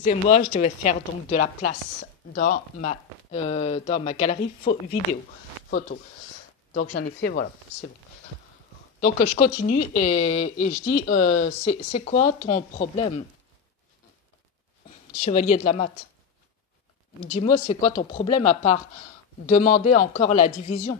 Excusez-moi, je devais faire donc de la place dans ma galerie vidéo, photo. Donc j'en ai fait, voilà, c'est bon. Donc je continue et je dis, c'est quoi ton problème, chevalier de la Matte? Dis-moi, c'est quoi ton problème à part demander encore la division?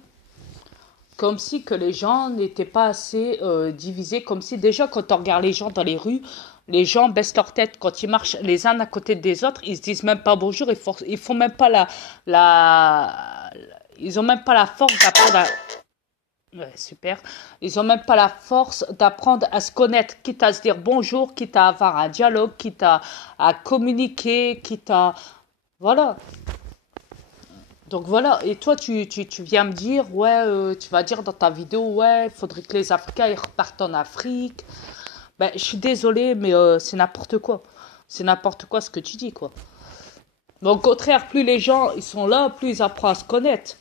Comme si que les gens n'étaient pas assez divisés, comme si déjà quand on regarde les gens dans les rues, les gens baissent leur tête quand ils marchent les uns à côté des autres, ils se disent même pas bonjour, ils font même pas la, ils ont même pas la force d'apprendre à, ouais, super, ils ont même pas la force d'apprendre à se connaître, quitte à se dire bonjour, quitte à avoir un dialogue, quitte à communiquer, quitte à, voilà. Donc voilà, et toi tu viens me dire, ouais, tu vas dire dans ta vidéo, ouais, il faudrait que les Africains ils repartent en Afrique. Ben, je suis désolée, mais c'est n'importe quoi. C'est n'importe quoi ce que tu dis, quoi. Mais au contraire, plus les gens ils sont là, plus ils apprennent à se connaître.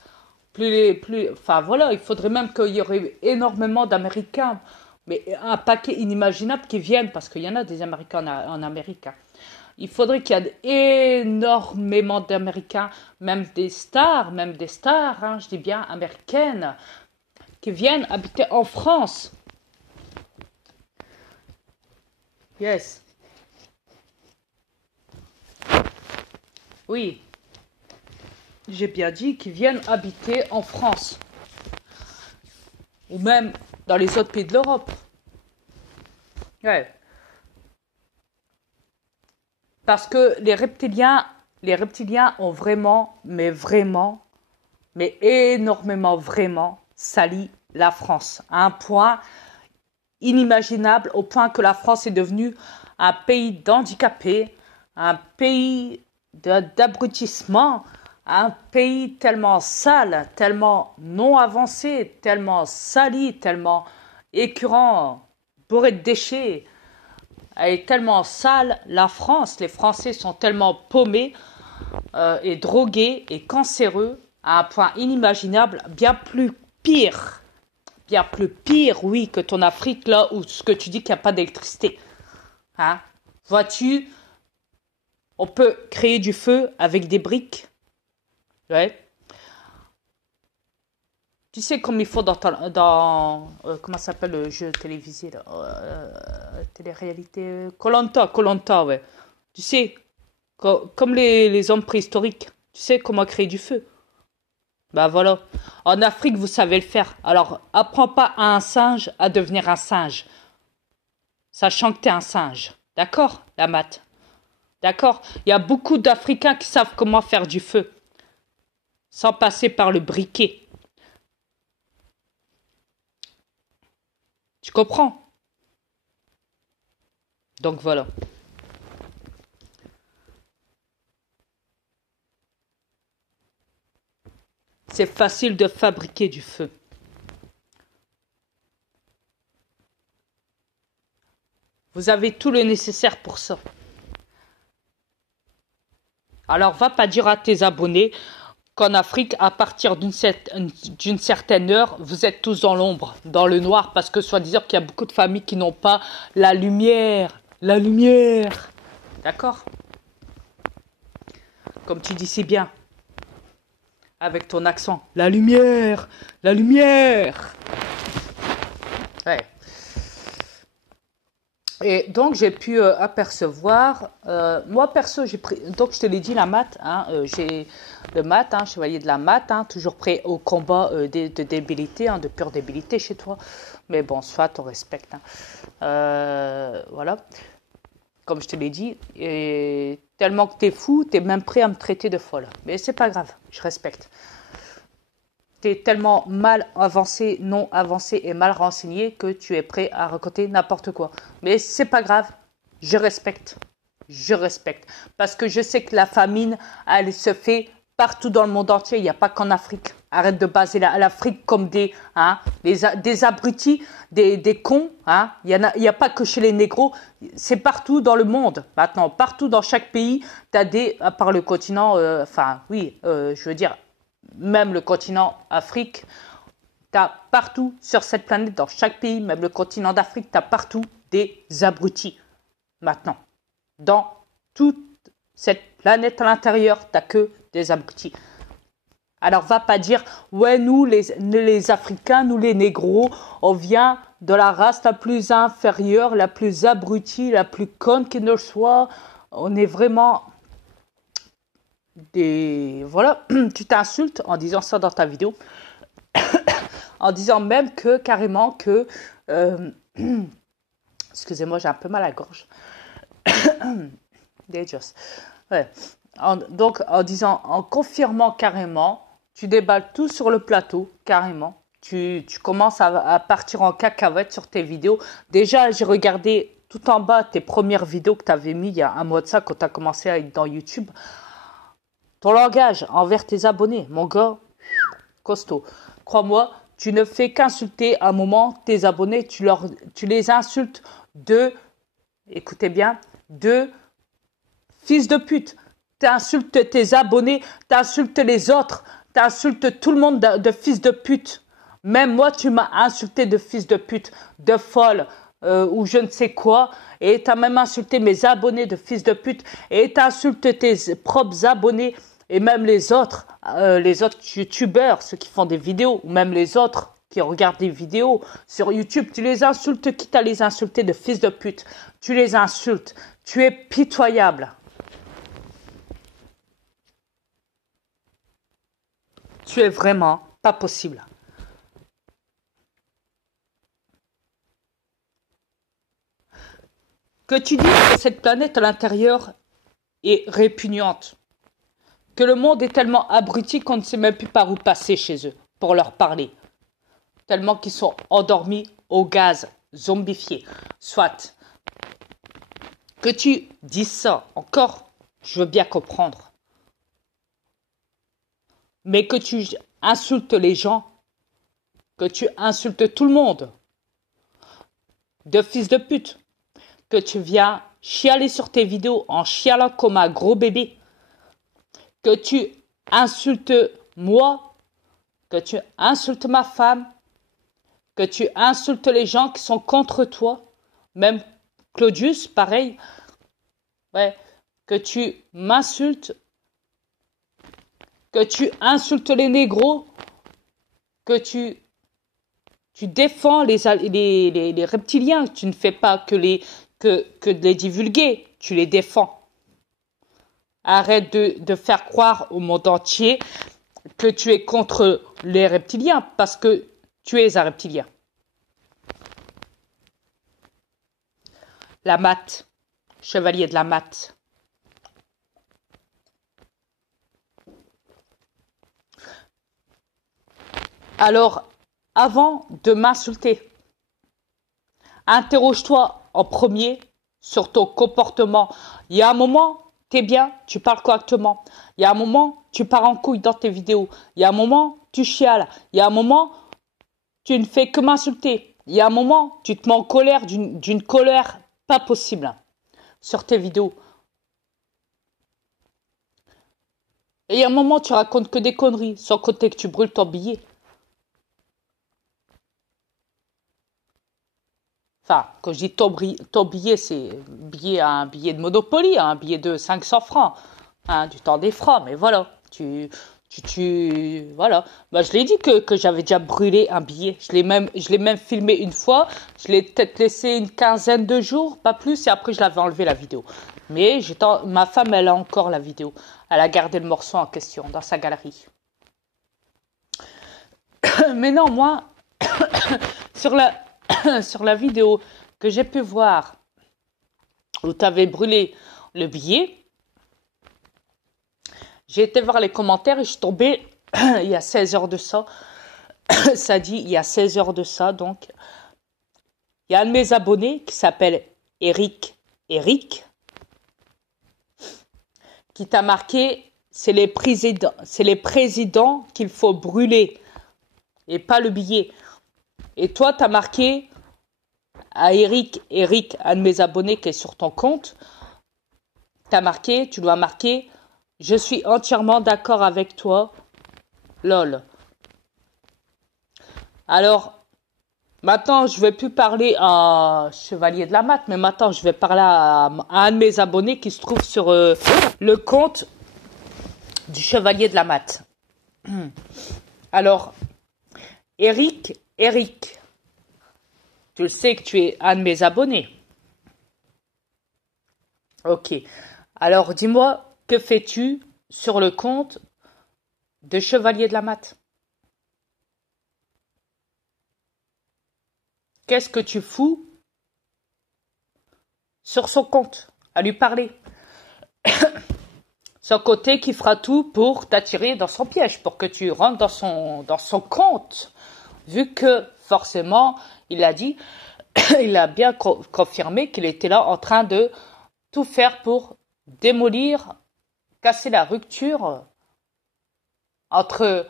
Enfin voilà, il faudrait même qu'il y aurait énormément d'Américains, mais un paquet inimaginable qui viennent, parce qu'il y en a des Américains en Amérique, hein. Il faudrait qu'il y ait énormément d'Américains, même des stars, hein, je dis bien américaines, qui viennent habiter en France. Yes. Oui, j'ai bien dit qu'ils viennent habiter en France. Ou même dans les autres pays de l'Europe. Ouais. Parce que les reptiliens ont vraiment, mais énormément, vraiment sali la France. À un point inimaginable, au point que la France est devenue un pays d'handicapés, un pays d'abrutissement, un pays tellement sale, tellement non avancé, tellement sali, tellement écœurant, bourré de déchets. Elle est tellement sale, la France, les Français sont tellement paumés et drogués et cancéreux à un point inimaginable, bien plus pire, oui, que ton Afrique, là où ce que tu dis qu'il n'y a pas d'électricité. Hein? Vois-tu, on peut créer du feu avec des briques. Ouais. Tu sais comme il faut comment ça s'appelle le jeu télévisé là, télé-réalité, Koh-Lanta, ouais. Tu sais, comme les hommes préhistoriques, tu sais comment créer du feu. Bah voilà. En Afrique, vous savez le faire. Alors, apprends pas à un singe à devenir un singe, sachant que t'es un singe. D'accord, la maths. D'accord? Il y a beaucoup d'Africains qui savent comment faire du feu, sans passer par le briquet. Tu comprends? Donc voilà. C'est facile de fabriquer du feu. Vous avez tout le nécessaire pour ça. Alors va pas dire à tes abonnés qu'en Afrique, à partir d'une certaine heure, vous êtes tous dans l'ombre, dans le noir, parce que soi-disant qu'il y a beaucoup de familles qui n'ont pas la lumière. La lumière. D'accord? Comme tu dis si bien, avec ton accent. La lumière. La lumière. Ouais. Et donc j'ai pu apercevoir, moi perso j'ai pris, donc je te l'ai dit la maths, hein, j'ai le maths, hein, chevalier de la maths, hein, toujours prêt au combat de débilité, hein, de pure débilité chez toi, mais bon soit on respecte, hein. Voilà, comme je te l'ai dit, et tellement que t'es fou, t'es même prêt à me traiter de folle, mais c'est pas grave, je respecte. T'es tellement mal avancé, non avancé et mal renseigné que tu es prêt à raconter n'importe quoi. Mais c'est pas grave, je respecte. Je respecte. Parce que je sais que la famine, elle se fait partout dans le monde entier. Il n'y a pas qu'en Afrique. Arrête de baser l'Afrique comme des abrutis, des cons. Hein. Il y a pas que chez les négros. C'est partout dans le monde. Maintenant, partout dans chaque pays, tu as à part le continent, je veux dire, même le continent Afrique, tu as partout sur cette planète, dans chaque pays, même le continent d'Afrique, tu as partout des abrutis. Maintenant, dans toute Cette planète à l'intérieur, t'as que des abrutis. Alors va pas dire, ouais, nous les Africains, nous les négros, on vient de la race la plus inférieure, la plus abrutie, la plus conne qu'il ne soit. On est vraiment des... Voilà, tu t'insultes en disant ça dans ta vidéo. En disant même que, carrément, que... excusez-moi, j'ai un peu mal à la gorge. Dangerous. Ouais. Donc, en disant, en confirmant carrément, tu déballes tout sur le plateau, carrément. Tu commences à partir en cacahuète sur tes vidéos. Déjà, j'ai regardé tout en bas tes premières vidéos que tu avais mis il y a un mois de ça, quand tu as commencé à être dans YouTube. Ton langage envers tes abonnés, mon gars, costaud. Crois-moi, tu ne fais qu'insulter à un moment tes abonnés. Tu les insultes de, écoutez bien, de fils de pute. Tu insultes tes abonnés, tu insultes les autres, tu insultes tout le monde de fils de pute. Même moi, tu m'as insulté de fils de pute, de folle, ou je ne sais quoi. Et tu as même insulté mes abonnés de fils de pute. Et tu insultes tes propres abonnés et même les autres youtubeurs, ceux qui font des vidéos, ou même les autres qui regardent des vidéos sur YouTube. Tu les insultes, quitte à les insulter de fils de pute. Tu les insultes. Tu es pitoyable. Tu es vraiment pas possible. Que tu dis que cette planète à l'intérieur est répugnante. Que le monde est tellement abruti qu'on ne sait même plus par où passer chez eux pour leur parler. Tellement qu'ils sont endormis au gaz, zombifiés. Soit. Que tu dises ça, encore, je veux bien comprendre. Mais que tu insultes les gens, que tu insultes tout le monde, de fils de pute, que tu viens chialer sur tes vidéos en chialant comme un gros bébé, que tu insultes moi, que tu insultes ma femme, que tu insultes les gens qui sont contre toi, même Claudius, pareil, ouais, que tu m'insultes, que tu insultes les négros, que tu défends les reptiliens, tu ne fais pas que de les divulguer, tu les défends. Arrête de faire croire au monde entier que tu es contre les reptiliens, parce que tu es un reptilien. La mat, chevalier de la mat. Alors, avant de m'insulter, interroge-toi en premier sur ton comportement. Il y a un moment, t'es bien, tu parles correctement. Il y a un moment, tu pars en couille dans tes vidéos. Il y a un moment, tu chiales. Il y a un moment, tu ne fais que m'insulter. Il y a un moment, tu te mets en colère d'une colère pas possible sur tes vidéos. Et il y a un moment, tu racontes que des conneries, sans compter que tu brûles ton billet. Enfin, quand je dis ton billet, c'est un billet de Monopoly, un billet de 500 francs, hein, du temps des francs, mais voilà, voilà. Bah, je l'ai dit que j'avais déjà brûlé un billet. Je l'ai même filmé une fois. Je l'ai peut-être laissé une quinzaine de jours, pas plus, et après je l'avais enlevé la vidéo. Mais ma femme, elle a encore la vidéo. Elle a gardé le morceau en question dans sa galerie. Mais non, moi, sur la vidéo que j'ai pu voir où tu avais brûlé le billet, j'ai été voir les commentaires et je suis tombée il y a 16 heures de ça. Ça dit il y a 16 heures de ça, donc. Il y a un de mes abonnés qui s'appelle Eric, qui t'a marqué, c'est les présidents qu'il faut brûler et pas le billet. Et toi, tu as marqué à Eric, un de mes abonnés qui est sur ton compte, tu dois marquer, je suis entièrement d'accord avec toi, lol. Alors, Maintenant, je vais plus parler à Chevalier de la Mat, mais maintenant, je vais parler à un de mes abonnés qui se trouve sur le compte du Chevalier de la Mat. Alors, Eric, tu le sais que tu es un de mes abonnés. Ok. Alors, dis-moi, que fais-tu sur le compte de Chevalier de la Mat? Qu'est-ce que tu fous sur son compte à lui parler? Son côté qui fera tout pour t'attirer dans son piège, pour que tu rentres dans son compte. Vu que, forcément, il a dit, il a bien confirmé qu'il était là en train de tout faire pour démolir, casser la rupture entre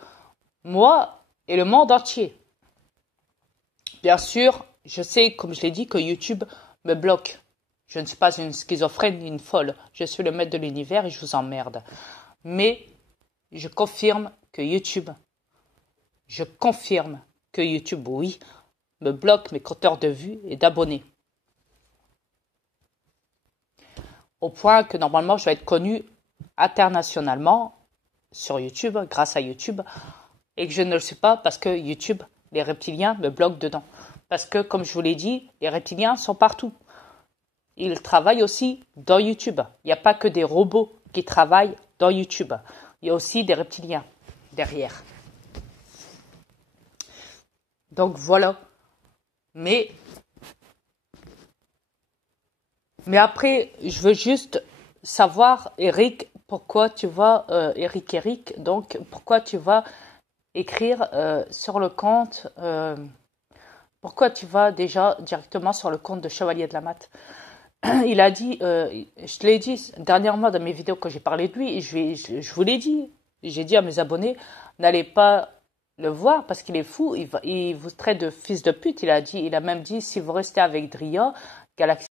moi et le monde entier. Bien sûr, je sais, comme je l'ai dit, que YouTube me bloque. Je ne suis pas une schizophrène ni une folle. Je suis le maître de l'univers et je vous emmerde. Mais je confirme que YouTube, oui, me bloque mes compteurs de vues et d'abonnés. Au point que normalement, je vais être connu internationalement sur YouTube, grâce à YouTube, et que je ne le sais pas parce que YouTube, les reptiliens me bloquent dedans. Parce que, comme je vous l'ai dit, les reptiliens sont partout. Ils travaillent aussi dans YouTube. Il n'y a pas que des robots qui travaillent dans YouTube. Il y a aussi des reptiliens derrière. Donc voilà. Mais après, je veux juste savoir, Eric, pourquoi tu vas, Eric, donc pourquoi tu vas écrire sur le compte, pourquoi tu vas déjà directement sur le compte de Chevalier de la Mat? Il a dit, je te l'ai dit dernièrement dans mes vidéos quand j'ai parlé de lui, et je vous l'ai dit, j'ai dit à mes abonnés, n'allez pas le voir parce qu'il est fou, il vous traite de fils de pute. Il a même dit, si vous restez avec Dria, Galaxy